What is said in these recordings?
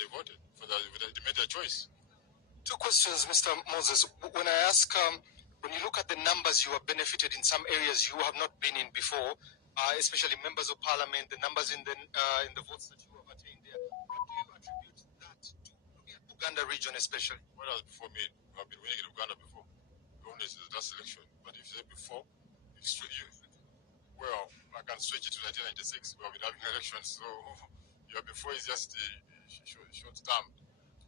they voted, they made their choice. Two questions, Mr. Moses. When I ask, when you look at the numbers you have benefited in some areas you have not been in before, especially members of parliament, the numbers in the votes that you have attained there, what do you attribute that to? Looking at Uganda region especially. What does before mean? I've been winning in Uganda before. Only the last election. But if you say before, well, I can switch it to 1996. We have been having elections, so yeah, before is just short term.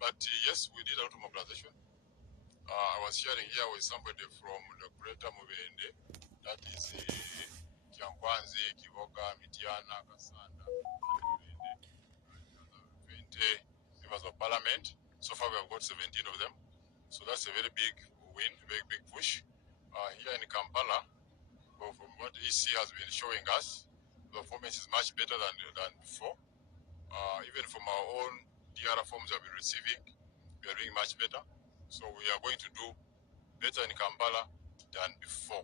But yes, we did a lot of mobilization. I was sharing here with somebody from the Greater Museveni, that is Kyankwanzi, Kivoga, Mitiana, Kasanda, 20 members of parliament. So far we have got 17 of them. So that's a very big win, very big push. Here in Kampala, well, from what EC has been showing us, the performance is much better than before. Even from our own DR forms we have been receiving, we are doing much better. So we are going to do better in Kampala than before.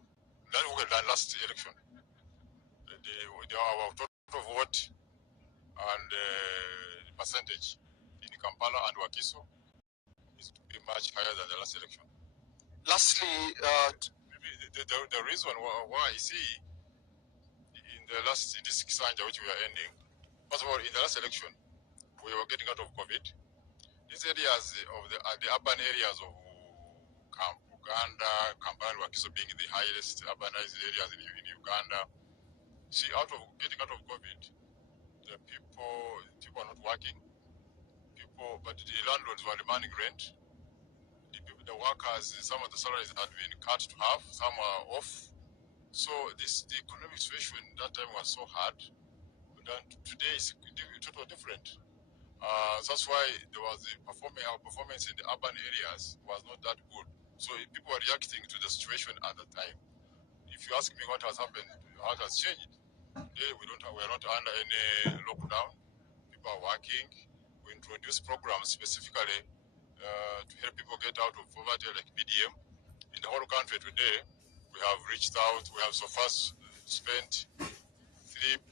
Than last election. Our total vote and the percentage in Kampala and Wakiso is to be much higher than the last election. Lastly, maybe the reason why I see in this Kisanja which we are ending, first of all, in the last election, we were getting out of COVID. These areas of the urban areas of Uganda, Kampala, and Wakiso being the highest urbanized areas in Uganda. See, getting out of COVID, the people are not working. But the landlords were demanding rent. The workers, some of the salaries had been cut to half, some are off. So the economic situation that time was so hard. But today is totally different. That's why our performance in the urban areas was not that good. So people were reacting to the situation at the time. If you ask me what has happened, what has changed, today we are not under any lockdown. People are working. We introduced programs specifically to help people get out of poverty, like PDM. In the whole country today, we have reached out. We have so far spent 3.7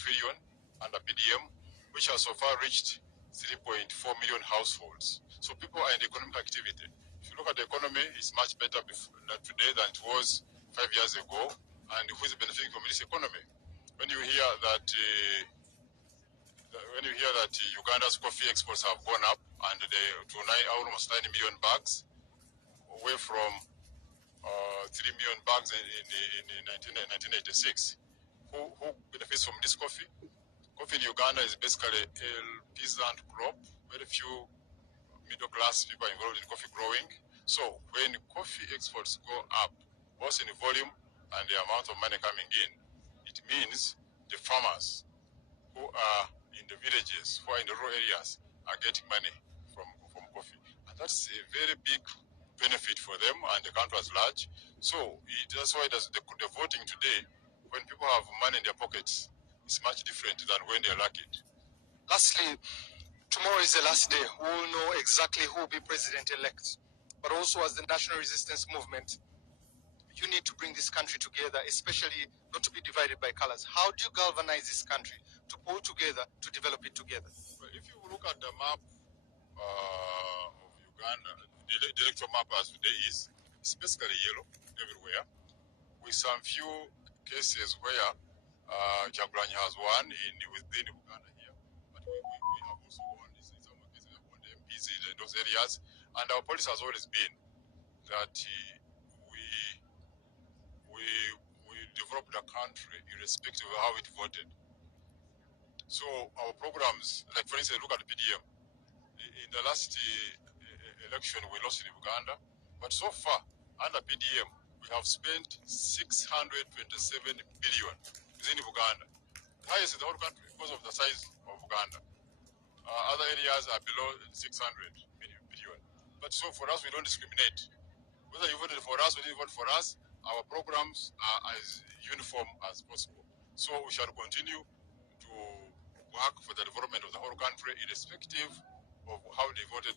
trillion under PDM, which has so far reached 3.4 million households. So people are in economic activity. If you look at the economy, it's much better today than it was 5 years ago. And who is benefiting from this economy? When you hear that Uganda's coffee exports have gone up and to almost 90 million bags, away from 3 million bags in 1986. Who benefits from this coffee? Coffee in Uganda is basically a peasant crop. Very few middle class people are involved in coffee growing. So when coffee exports go up, both in volume and the amount of money coming in, it means the farmers who are in the villages, who are in the rural areas, are getting money from coffee. And that's a very big benefit for them and the country at large. So that's why the voting today, when people have money in their pockets, is much different than when they lack it. Lastly, tomorrow is the last day. We will know exactly who will be president-elect. But also as the National Resistance Movement, you need to bring this country together, especially not to be divided by colors. How do you galvanize this country to pull together, to develop it together? Well, if you look at the map of Uganda, the electoral map as today is, it's basically yellow everywhere, with some few cases where Kyagulanyi has won within Uganda here, but we have also won in some cases, we have won the MPs in those areas, and our policy has always been that we develop the country irrespective of how it voted. So our programs, like for instance, look at the PDM. In the last election, we lost in Uganda, but so far, under PDM, we have spent 627 billion within Uganda. The highest in the whole country because of the size of Uganda. Other areas are below 600 billion. But so for us, we don't discriminate. Whether you voted for us or didn't vote for us, our programs are as uniform as possible. So we shall continue to work for the development of the whole country, irrespective of how they voted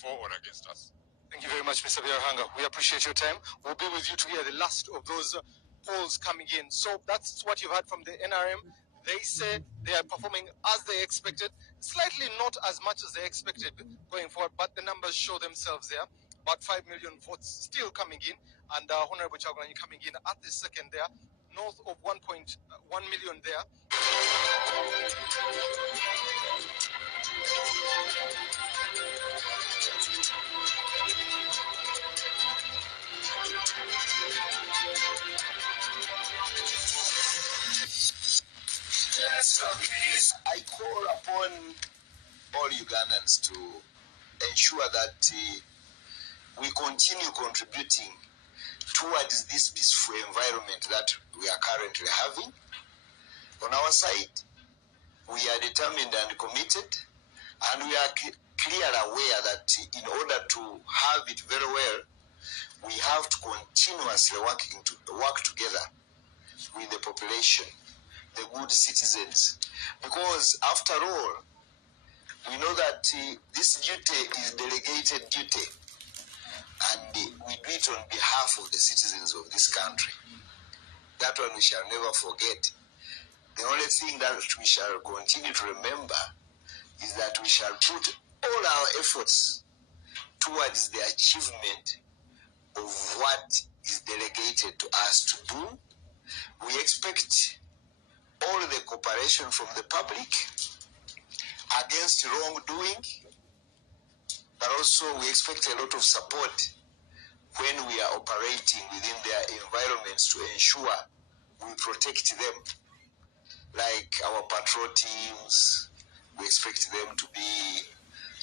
for or against us. Thank you very much, Mr. Byarhanga. We appreciate your time. We'll be with you to hear the last of those polls coming in. So that's what you've heard from the NRM. They say they are performing as they expected, slightly not as much as they expected going forward, but the numbers show themselves there. About 5 million votes still coming in, and Honorable Chagulanyi coming in at the second there, north of 1.1 million there. I call upon all Ugandans to ensure that we continue contributing towards this peaceful environment that we are currently having. On our side, we are determined and committed, and we are clearly aware that in order to have it very well, we have to continuously work together with the population, the good citizens, because after all, we know that this duty is delegated duty, and we do it on behalf of the citizens of this country. That one we shall never forget. The only thing that we shall continue to remember is that we shall put all our efforts towards the achievement of what is delegated to us to do. We expect all the cooperation from the public against wrongdoing, but also we expect a lot of support when we are operating within their environments to ensure we protect them. Like our patrol teams, we expect them to be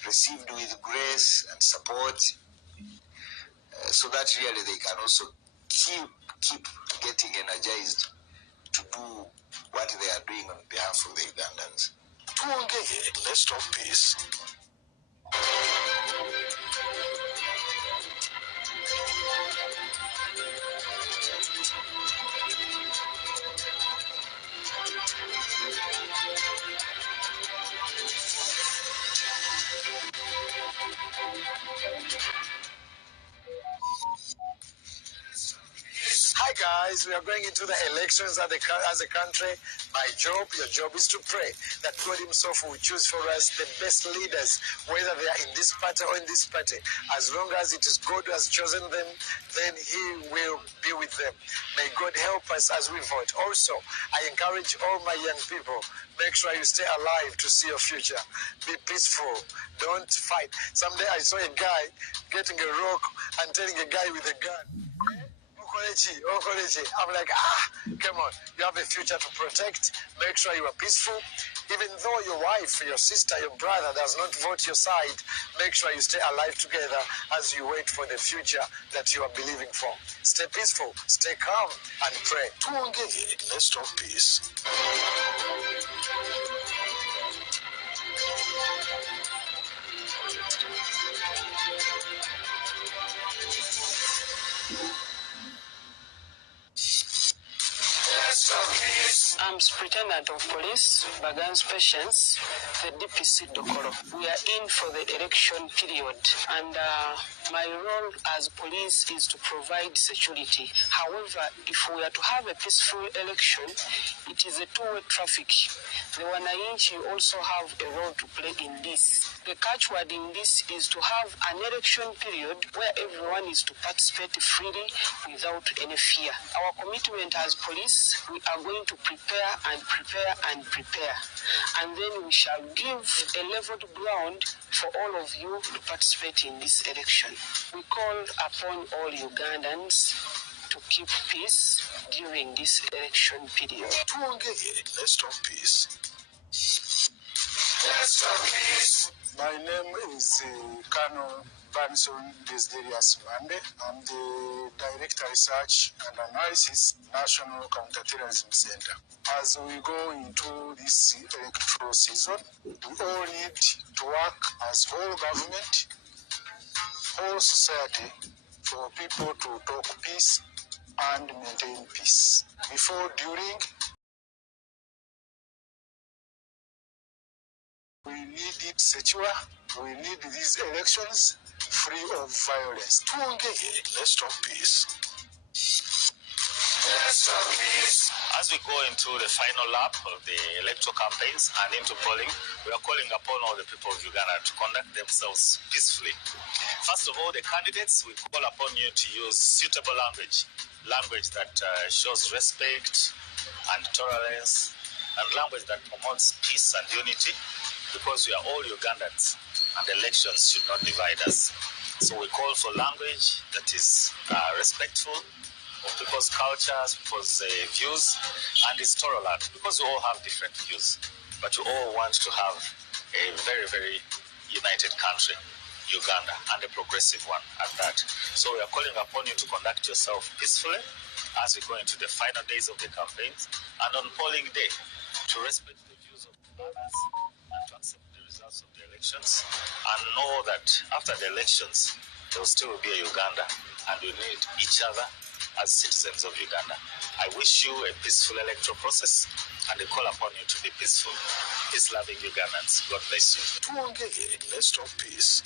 received with grace and support, so that really they can also keep getting energized to do what they are doing on behalf of the Ugandans. Let's talk peace. Hi guys, we are going into the elections as a country. My job, your job is to pray that God himself will choose for us the best leaders, whether they are in this party or in this party. As long as it is God who has chosen them, then he will be with them. May God help us as we vote. Also, I encourage all my young people, make sure you stay alive to see your future. Be peaceful. Don't fight. Someday I saw a guy getting a rock and telling a guy with a gun, I'm like, come on. You have a future to protect. Make sure you are peaceful. Even though your wife, your sister, your brother does not vote your side, make sure you stay alive together as you wait for the future that you are believing for. Stay peaceful, stay calm, and pray. Let's talk peace. I'm Superintendent of Police, Bagan's Patience, the DPC Dokoro. We are in for the election period, and my role as police is to provide security. However, if we are to have a peaceful election, it is a two-way traffic. The Wananchi also have a role to play in this. The catchword in this is to have an election period where everyone is to participate freely without any fear. Our commitment as police, we are going to prepare and prepare and prepare. And then we shall give a leveled ground for all of you to participate in this election. We call upon all Ugandans to keep peace during this election period. Let's talk peace. Let's talk peace. My name is Colonel Banson Desderius Mande. I'm the Director Research and Analysis, National Counterterrorism Center. As we go into this electoral season, we all need to work as whole government, whole society, for people to talk peace and maintain peace. Before, during, we need it secure. We need these elections free of violence. Let's talk peace. Let's talk peace. As we go into the final lap of the electoral campaigns and into polling, we are calling upon all the people of Uganda to conduct themselves peacefully. First of all, the candidates, we call upon you to use suitable language that shows respect and tolerance, and language that promotes peace and unity, because we are all Ugandans and elections should not divide us. So we call for language that is respectful of people's cultures, people's views, and is tolerant, because we all have different views, but we all want to have a very, very united country, Uganda, and a progressive one at that. So we are calling upon you to conduct yourself peacefully as we go into the final days of the campaigns, and on polling day, to respect the views of others and to accept the results of the elections, and know that after the elections, there will still be a Uganda, and we need each other as citizens of Uganda. I wish you a peaceful electoral process, and I call upon you to be peaceful. Peace-loving Ugandans. God bless you. Let's talk peace.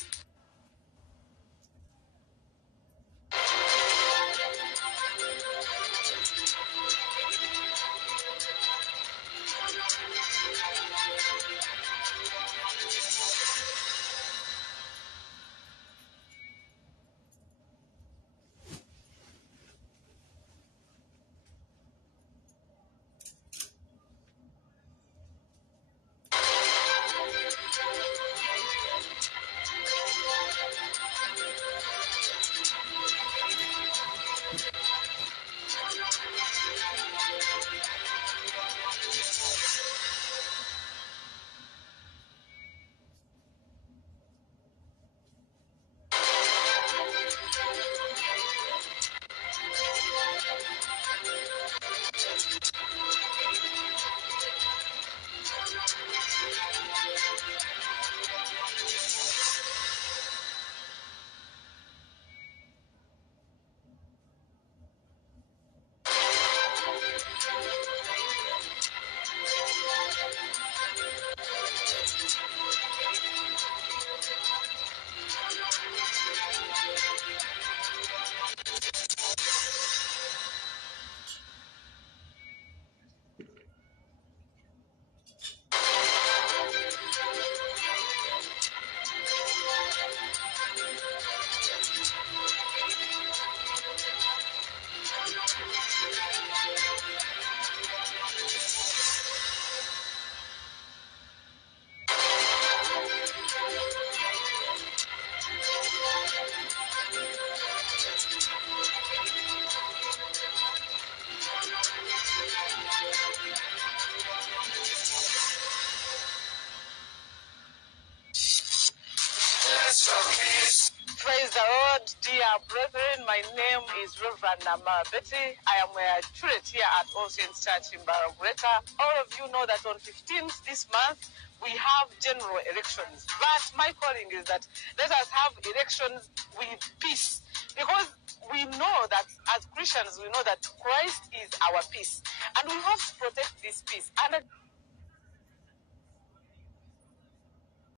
Praise the Lord, dear brethren. My name is Reverend Nama Betty. I am a curate here at All Saints Church in Baragureta. All of you know that on 15th this month, we have general elections. But my calling is that let us have elections with peace. Because we know that as Christians, we know that Christ is our peace. And we have to protect this peace. And